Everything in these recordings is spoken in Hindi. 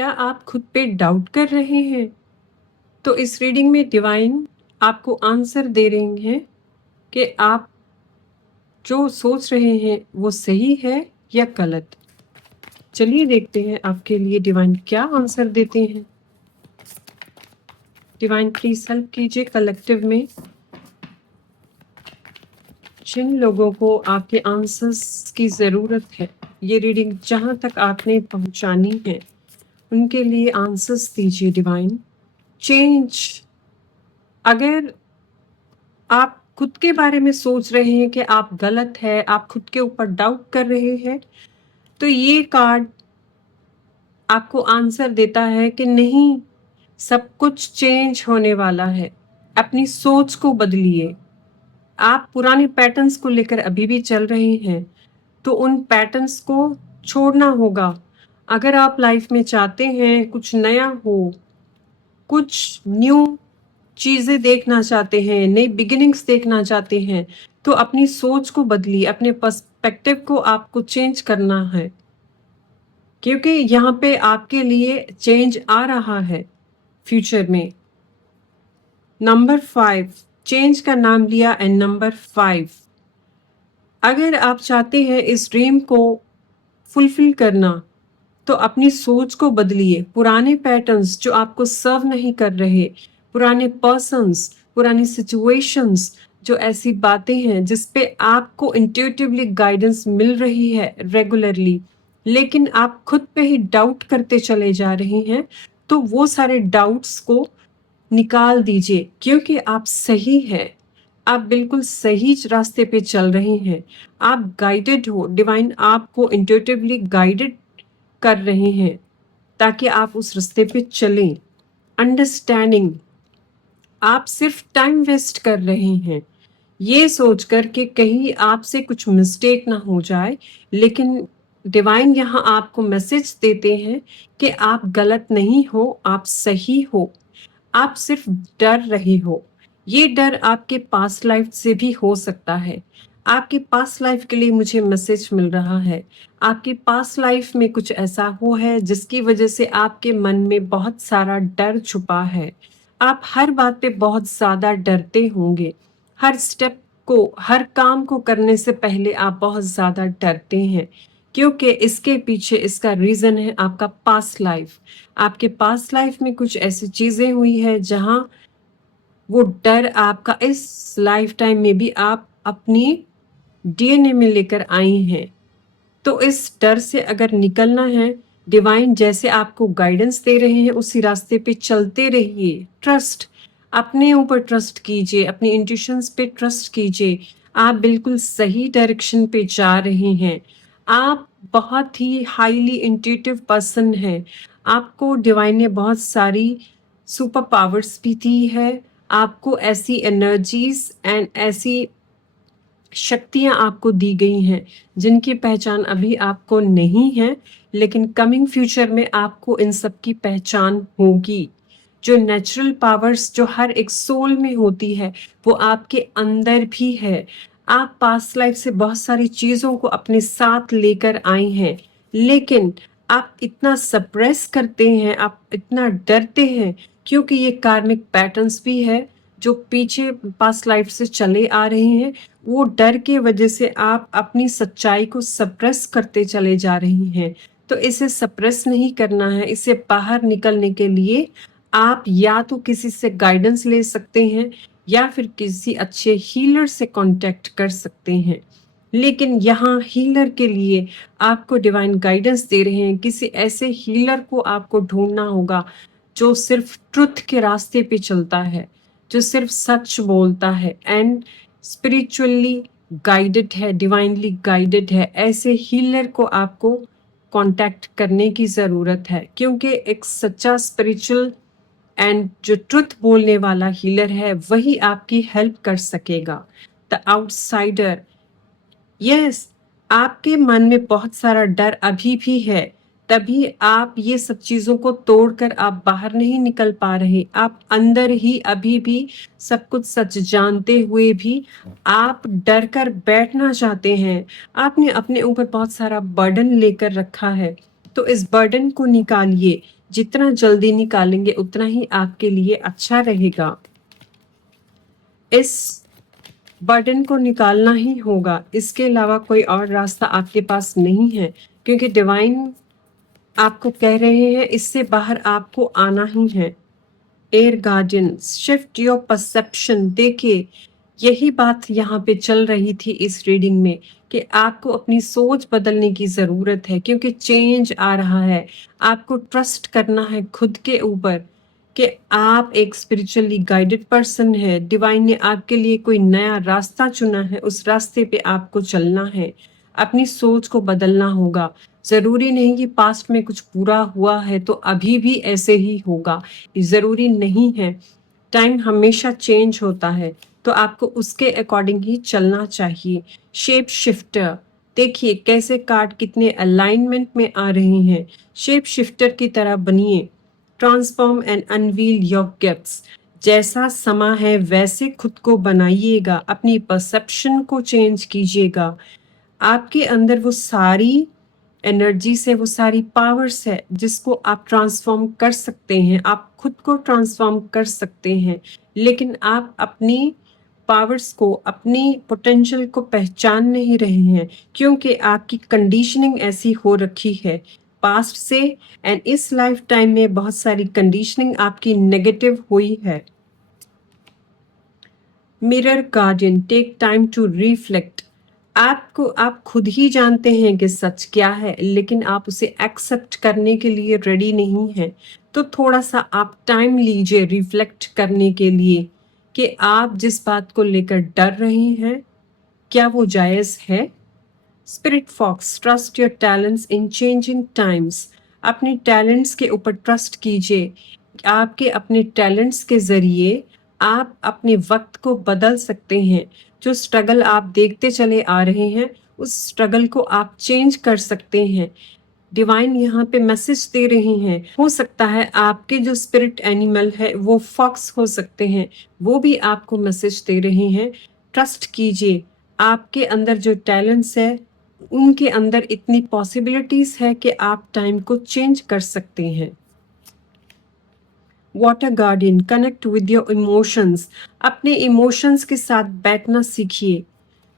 क्या आप खुद पे डाउट कर रहे हैं? तो इस रीडिंग में डिवाइन आपको आंसर दे रही हैं कि आप जो सोच रहे हैं वो सही है या गलत। चलिए देखते हैं आपके लिए डिवाइन क्या आंसर देते हैं। डिवाइन प्लीज हेल्प कीजिए कलेक्टिव में जिन लोगों को आपके आंसर्स की ज़रूरत है। ये रीडिंग जहाँ तक आपने पहुँचानी है उनके लिए आंसर्स दीजिए डिवाइन। चेंज, अगर आप खुद के बारे में सोच रहे हैं कि आप गलत है, आप खुद के ऊपर डाउट कर रहे हैं, तो ये कार्ड आपको आंसर देता है कि नहीं, सब कुछ चेंज होने वाला है। अपनी सोच को बदलिए। आप पुराने पैटर्न्स को लेकर अभी भी चल रहे हैं तो उन पैटर्न्स को छोड़ना होगा। अगर आप लाइफ में चाहते हैं कुछ नया हो, कुछ न्यू चीज़ें देखना चाहते हैं, नई बिगिनिंग्स देखना चाहते हैं, तो अपनी सोच को बदलिए, अपने पर्सपेक्टिव को आपको चेंज करना है, क्योंकि यहाँ पे आपके लिए चेंज आ रहा है फ्यूचर में। नंबर 5, चेंज का नाम लिया एंड नंबर 5। अगर आप चाहते हैं इस ड्रीम को फुलफिल करना तो अपनी सोच को बदलिए। पुराने पैटर्न्स जो आपको सर्व नहीं कर रहे, पुराने पर्सन्स, पुरानी सिचुएशंस, जो ऐसी बातें हैं जिस पे आपको इंट्यूटिवली गाइडेंस मिल रही है रेगुलरली, लेकिन आप खुद पे ही डाउट करते चले जा रहे हैं, तो वो सारे डाउट्स को निकाल दीजिए, क्योंकि आप सही हैं। आप बिल्कुल सही रास्ते पे चल रहे हैं। आप गाइडेड हो, डिवाइन आपको इंट्यूटिवली गाइडेड कर रहे हैं ताकि आप उस रास्ते पे चलें। अंडरस्टैंडिंग, आप सिर्फ टाइम वेस्ट कर रहे हैं ये सोचकर कि कहीं आपसे कुछ मिस्टेक ना हो जाए, लेकिन डिवाइन यहाँ आपको मैसेज देते हैं कि आप गलत नहीं हो, आप सही हो। आप सिर्फ डर रहे हो। ये डर आपके पास्ट लाइफ से भी हो सकता है। आपके पास्ट लाइफ के लिए मुझे मैसेज मिल रहा है। आपकी पास्ट लाइफ में कुछ ऐसा हो है जिसकी वजह से आपके मन में बहुत सारा डर छुपा है। आप हर बात पे बहुत ज़्यादा डरते होंगे। हर स्टेप को, हर काम को करने से पहले आप बहुत ज़्यादा डरते हैं, क्योंकि इसके पीछे इसका रीज़न है आपका पास्ट लाइफ। आपके पास्ट लाइफ में कुछ ऐसी चीज़ें हुई है जहाँ वो डर आपका इस लाइफ टाइम में भी आप अपनी डीएनए में लेकर आई हैं। तो इस डर से अगर निकलना है, डिवाइन जैसे आपको गाइडेंस दे रहे हैं उसी रास्ते पे चलते रहिए। ट्रस्ट, अपने ऊपर ट्रस्ट कीजिए, अपनी इंट्यूशंस पे ट्रस्ट कीजिए। आप बिल्कुल सही डायरेक्शन पे जा रहे हैं। आप बहुत ही हाईली इंट्यूटिव पर्सन हैं। आपको डिवाइन ने बहुत सारी सुपर पावर्स भी दी है। आपको ऐसी एनर्जीज एंड ऐसी शक्तियाँ आपको दी गई हैं जिनकी पहचान अभी आपको नहीं है, लेकिन कमिंग फ्यूचर में आपको इन सब की पहचान होगी। जो नेचुरल पावर्स जो हर एक सोल में होती है वो आपके अंदर भी है। आप पास्ट लाइफ से बहुत सारी चीज़ों को अपने साथ लेकर आई हैं, लेकिन आप इतना सप्रेस करते हैं, आप इतना डरते हैं, क्योंकि ये कार्मिक पैटर्न्स भी है जो पीछे पास्ट लाइफ से चले आ रहे हैं। वो डर के वजह से आप अपनी सच्चाई को सप्रेस करते चले जा रही हैं। तो इसे सप्रेस नहीं करना है। इसे बाहर निकलने के लिए आप या तो किसी से गाइडेंस ले सकते हैं या फिर किसी अच्छे हीलर से कांटेक्ट कर सकते हैं। लेकिन यहाँ हीलर के लिए आपको डिवाइन गाइडेंस दे रहे हैं। किसी ऐसे हीलर को आपको ढूंढना होगा जो सिर्फ ट्रुथ के रास्ते पे चलता है, जो सिर्फ सच बोलता है एंड स्पिरिचुअली गाइडेड है, डिवाइनली गाइडेड है। ऐसे हीलर को आपको कांटेक्ट करने की ज़रूरत है, क्योंकि एक सच्चा स्पिरिचुअल एंड जो ट्रुथ बोलने वाला हीलर है वही आपकी हेल्प कर सकेगा। द आउटसाइडर, यस, आपके मन में बहुत सारा डर अभी भी है, तभी आप ये सब चीज़ों को तोड़कर आप बाहर नहीं निकल पा रहे। आप अंदर ही अभी भी सब कुछ सच जानते हुए भी आप डर कर बैठना चाहते हैं। आपने अपने ऊपर बहुत सारा बर्डन लेकर रखा है, तो इस बर्डन को निकालिए। जितना जल्दी निकालेंगे उतना ही आपके लिए अच्छा रहेगा। इस बर्डन को निकालना ही होगा, इसके अलावा कोई और रास्ता आपके पास नहीं है, क्योंकि डिवाइन आपको कह रहे हैं इससे बाहर आपको आना ही है। Air guardian, shift your perception. देखिए, यही बात यहाँ पे चल रही थी इस रीडिंग में कि आपको अपनी सोच बदलने की ज़रूरत है, क्योंकि चेंज आ रहा है। आपको ट्रस्ट करना है खुद के ऊपर कि आप एक स्पिरिचुअली गाइडेड पर्सन है। डिवाइन ने आपके लिए कोई नया रास्ता चुना है, उस रास्ते पे आपको चलना है। अपनी सोच को बदलना होगा। ज़रूरी नहीं कि पास्ट में कुछ बुरा हुआ है तो अभी भी ऐसे ही होगा, ज़रूरी नहीं है। टाइम हमेशा चेंज होता है, तो आपको उसके अकॉर्डिंग ही चलना चाहिए। शेप शिफ्टर, देखिए कैसे कार्ड कितने अलाइनमेंट में आ रहे हैं। शेप शिफ्टर की तरह बनिए। Transform and unveil your gifts. जैसा समा है वैसे खुद को बनाइएगा, अपनी परसेप्शन को चेंज कीजिएगा। आपके अंदर वो सारी एनर्जी से, वो सारी पावर्स है जिसको आप ट्रांसफॉर्म कर सकते हैं, आप खुद को ट्रांसफॉर्म कर सकते हैं। लेकिन आप अपनी पावर्स को, अपनी पोटेंशियल को पहचान नहीं रहे हैं, क्योंकि आपकी कंडीशनिंग ऐसी हो रखी है पास्ट से। एंड इस लाइफ टाइम में बहुत सारी कंडीशनिंग आपकी नेगेटिव हुई है। Mirror guardian, take time to reflect. आप खुद ही जानते हैं कि सच क्या है, लेकिन आप उसे एक्सेप्ट करने के लिए रेडी नहीं हैं। तो थोड़ा सा आप टाइम लीजिए रिफ्लेक्ट करने के लिए कि आप जिस बात को लेकर डर रहे हैं, क्या वो जायज़ है। Spirit fox, trust your talents in changing times. अपने टैलेंट्स के ऊपर ट्रस्ट कीजिए। आपके अपने टैलेंट्स के ज़रिए आप अपने वक्त को बदल सकते हैं। जो स्ट्रगल आप देखते चले आ रहे हैं, उस स्ट्रगल को आप चेंज कर सकते हैं। डिवाइन यहाँ पे मैसेज दे रहे हैं। हो सकता है आपके जो स्पिरिट एनिमल है वो फॉक्स हो सकते हैं, वो भी आपको मैसेज दे रहे हैं। ट्रस्ट कीजिए, आपके अंदर जो टैलेंट्स है उनके अंदर इतनी पॉसिबिलिटीज है कि आप टाइम को चेंज कर सकते हैं। Water guardian, connect with your emotions. अपने इमोशंस के साथ बैठना सीखिए,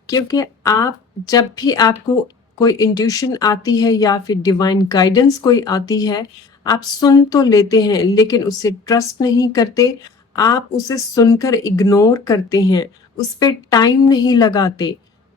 क्योंकि आप जब भी आपको कोई इंट्यूशन आती है या फिर डिवाइन गाइडेंस कोई आती है, आप सुन तो लेते हैं लेकिन उसे ट्रस्ट नहीं करते। आप उसे सुनकर इग्नोर करते हैं, उस पर टाइम नहीं लगाते,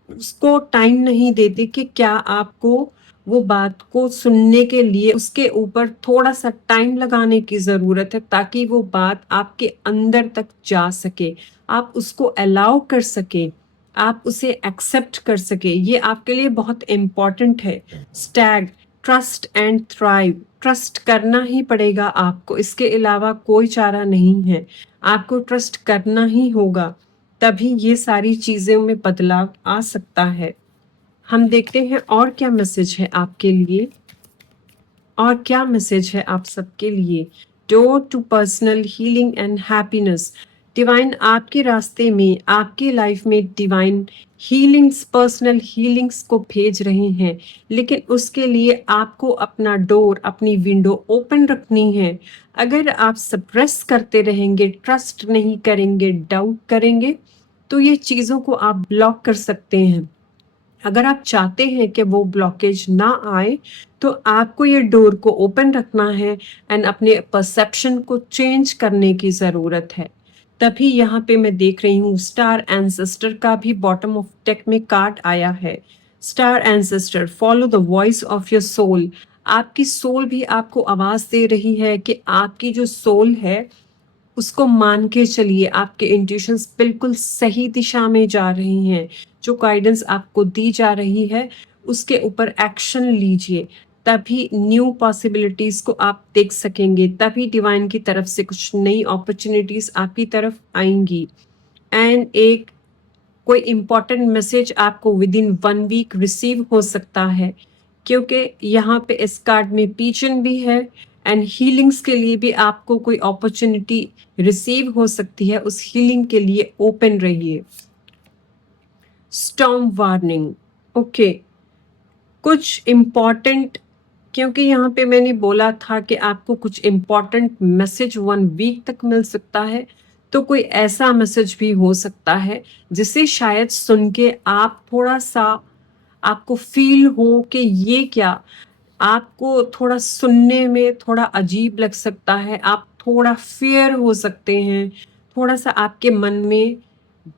उसको टाइम नहीं देते कि क्या आपको वो बात को सुनने के लिए उसके ऊपर थोड़ा सा टाइम लगाने की ज़रूरत है, ताकि वो बात आपके अंदर तक जा सके, आप उसको अलाउ कर सके, आप उसे एक्सेप्ट कर सके। ये आपके लिए बहुत इम्पॉर्टेंट है। Stag, trust and thrive. Trust करना ही पड़ेगा आपको, इसके अलावा कोई चारा नहीं है। आपको ट्रस्ट करना ही होगा, तभी ये सारी चीज़ों में बदलाव आ सकता है। हम देखते हैं और क्या मैसेज है आपके लिए, और क्या मैसेज है आप सबके लिए। Door to personal healing and happiness. Divine आपके रास्ते में, आपके लाइफ में डिवाइन हीलिंग्स, पर्सनल हीलिंग्स को भेज रहे हैं, लेकिन उसके लिए आपको अपना डोर, अपनी विंडो ओपन रखनी है। अगर आप सप्रेस करते रहेंगे, ट्रस्ट नहीं करेंगे, डाउट करेंगे, तो ये चीज़ों को आप ब्लॉक कर सकते हैं। अगर आप चाहते हैं कि वो ब्लॉकेज ना आए, तो आपको ये डोर को ओपन रखना है एंड अपने परसेप्शन को चेंज करने की ज़रूरत है। तभी यहाँ पे मैं देख रही हूँ स्टार एंसेस्टर का भी बॉटम ऑफ डेक में कार्ड आया है। Star ancestor, follow the voice of your soul. आपकी सोल भी आपको आवाज़ दे रही है कि आपकी जो सोल है उसको मान के चलिए, आपके इंट्यूशंस बिल्कुल सही दिशा में जा रही हैं। जो गाइडेंस आपको दी जा रही है उसके ऊपर एक्शन लीजिए, तभी न्यू पॉसिबिलिटीज़ को आप देख सकेंगे, तभी डिवाइन की तरफ से कुछ नई अपॉर्चुनिटीज़ आपकी तरफ आएंगी। एंड एक कोई इम्पॉर्टेंट मैसेज आपको विद इन 1 वीक रिसीव हो सकता है, क्योंकि यहाँ पे इस कार्ड में पीचन भी है एंड हीलिंग्स के लिए भी आपको कोई अपॉर्चुनिटी रिसीव हो सकती है। उस हीलिंग के लिए ओपन रहिए। स्टॉर्म वार्निंग, ओके, कुछ इम्पॉर्टेंट क्योंकि यहाँ पे मैंने बोला था कि आपको कुछ इम्पोर्टेंट मैसेज 1 वीक तक मिल सकता है, तो कोई ऐसा मैसेज भी हो सकता है जिसे शायद सुन के आप थोड़ा सा आपको फील हो कि ये क्या, आपको थोड़ा सुनने में थोड़ा अजीब लग सकता है, आप थोड़ा फियर हो सकते हैं, थोड़ा सा आपके मन में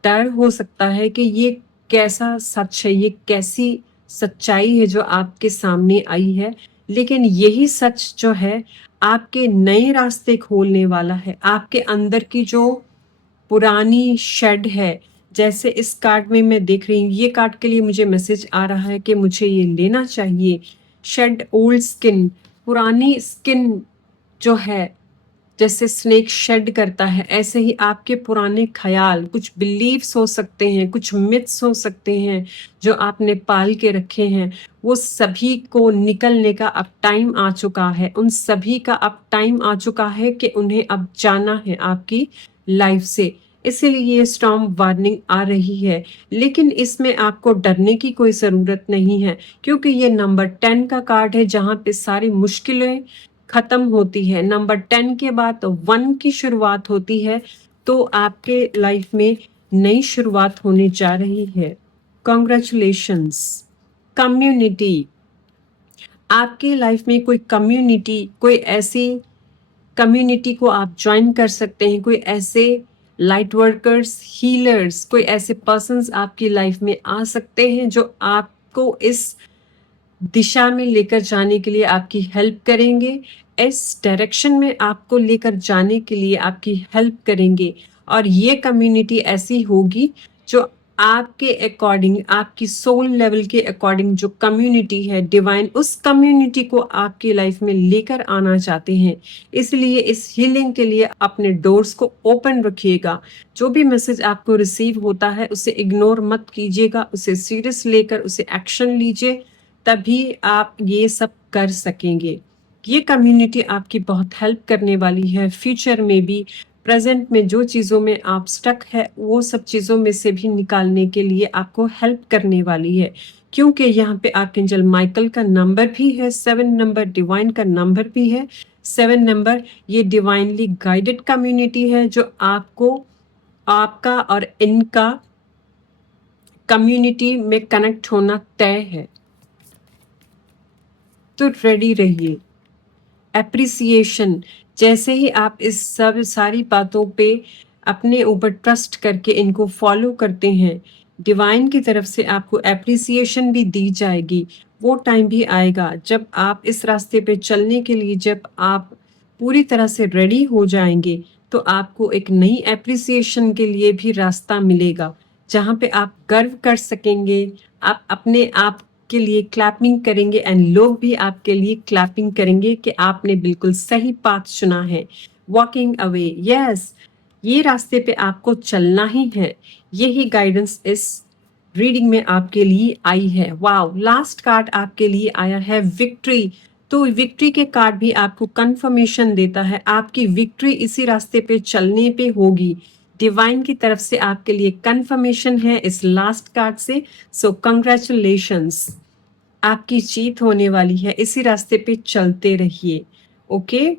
डर हो सकता है कि ये कैसा सच है, ये कैसी सच्चाई है जो आपके सामने आई है। लेकिन यही सच जो है आपके नए रास्ते खोलने वाला है, आपके अंदर की जो पुरानी शेड है, जैसे इस कार्ड में मैं देख रही हूँ, ये कार्ड के लिए मुझे मैसेज आ रहा है कि मुझे ये लेना चाहिए। शेड ओल्ड स्किन, पुरानी स्किन जो है, जैसे स्नेक शेड करता है, ऐसे ही आपके पुराने ख्याल, कुछ बिलीव्स हो सकते हैं, कुछ मिथ्स हो सकते हैं जो आपने पाल के रखे हैं, वो सभी को निकलने का अब टाइम आ चुका है। उन सभी का अब टाइम आ चुका है कि उन्हें अब जाना है आपकी लाइफ से। इसीलिए ये स्टॉर्म वार्निंग आ रही है, लेकिन इसमें आपको डरने की कोई ज़रूरत नहीं है, क्योंकि ये नंबर 10 का कार्ड है जहाँ पे सारी मुश्किलें खत्म होती है। नंबर 10 के बाद 1 की शुरुआत होती है, तो आपके लाइफ में नई शुरुआत होने जा रही है। कॉन्ग्रेचुलेशंस। कम्युनिटी, आपके लाइफ में कोई कम्युनिटी, कोई ऐसी कम्युनिटी को आप ज्वाइन कर सकते हैं, कोई ऐसे लाइट वर्कर्स, हीलर्स, कोई ऐसे पर्सन्स आपकी लाइफ में आ सकते हैं जो आपको इस दिशा में लेकर जाने के लिए आपकी हेल्प करेंगे, इस डायरेक्शन में आपको लेकर जाने के लिए आपकी हेल्प करेंगे। और ये कम्युनिटी ऐसी होगी जो आपके अकॉर्डिंग, आपकी सोल लेवल के अकॉर्डिंग जो कम्युनिटी है डिवाइन, उस कम्युनिटी को आपकी लाइफ में लेकर आना चाहते हैं। इसलिए इस हीलिंग के लिए अपने डोर्स को ओपन रखिएगा। जो भी मैसेज आपको रिसीव होता है उसे इग्नोर मत कीजिएगा, उसे सीरियस लेकर उसे एक्शन लीजिए, तभी आप ये सब कर सकेंगे। ये कम्युनिटी आपकी बहुत हेल्प करने वाली है फ्यूचर में भी। प्रेजेंट में जो चीज़ों में आप स्टक है, वो सब चीज़ों में से भी निकालने के लिए आपको हेल्प करने वाली है, क्योंकि यहाँ पे आर्कएंजल माइकल का नंबर भी है 7 नंबर, डिवाइन का नंबर भी है 7 नंबर। ये डिवाइनली गाइडेड कम्युनिटी है जो आपको, आपका और इनका कम्युनिटी में कनेक्ट होना तय है। तो रेडी रहिए। एप्रिसिएशन, जैसे ही आप इस सब सारी बातों पे अपने ऊपर ट्रस्ट करके इनको फॉलो करते हैं, डिवाइन की तरफ से आपको एप्रिसिएशन भी दी जाएगी। वो टाइम भी आएगा जब आप इस रास्ते पे चलने के लिए, जब आप पूरी तरह से रेडी हो जाएंगे, तो आपको एक नई एप्रिसिएशन के लिए भी रास्ता मिलेगा, जहाँ पे आप गर्व कर सकेंगे, आप अपने आप के लिए क्लैपिंग करेंगे एंड लोग भी आपके लिए क्लैपिंग करेंगे कि आपने बिल्कुल सही पाथ चुना है। वॉकिंग अवे, यस, ये रास्ते पे आपको चलना ही है। यही गाइडेंस इस रीडिंग में आपके लिए आई है। वाओ, लास्ट कार्ड आपके लिए आया है विक्ट्री। तो विक्ट्री के कार्ड भी आपको कंफर्मेशन देता है आपकी विक्ट्री इसी रास्ते पे चलने पे होगी। डिवाइन की तरफ से आपके लिए कंफर्मेशन है इस लास्ट कार्ड से। सो कंग्रेचुलेशंस, आपकी जीत होने वाली है, इसी रास्ते पे चलते रहिए। ओके,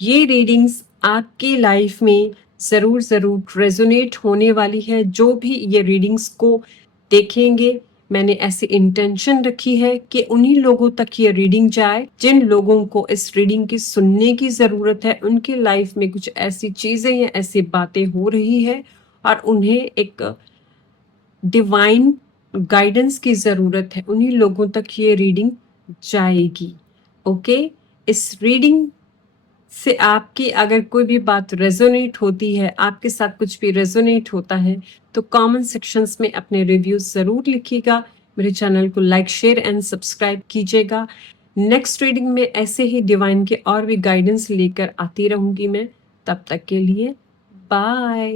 ये रीडिंग्स आपकी लाइफ में ज़रूर ज़रूर रेजोनेट होने वाली है। जो भी ये रीडिंग्स को देखेंगे, मैंने ऐसी इंटेंशन रखी है कि उन्हीं लोगों तक ये रीडिंग जाए जिन लोगों को इस रीडिंग की सुनने की ज़रूरत है। उनके लाइफ में कुछ ऐसी चीज़ें या ऐसी बातें हो रही है और उन्हें एक डिवाइन गाइडेंस की ज़रूरत है, उन्हीं लोगों तक ये रीडिंग जाएगी। ओके, इस रीडिंग से आपकी अगर कोई भी बात रेजोनेट होती है, आपके साथ कुछ भी रेजोनेट होता है, तो कमेंट सेक्शंस में अपने रिव्यूज ज़रूर लिखिएगा। मेरे चैनल को लाइक, शेयर एंड सब्सक्राइब कीजिएगा। नेक्स्ट रीडिंग में ऐसे ही डिवाइन के और भी गाइडेंस लेकर आती रहूँगी मैं। तब तक के लिए बाय।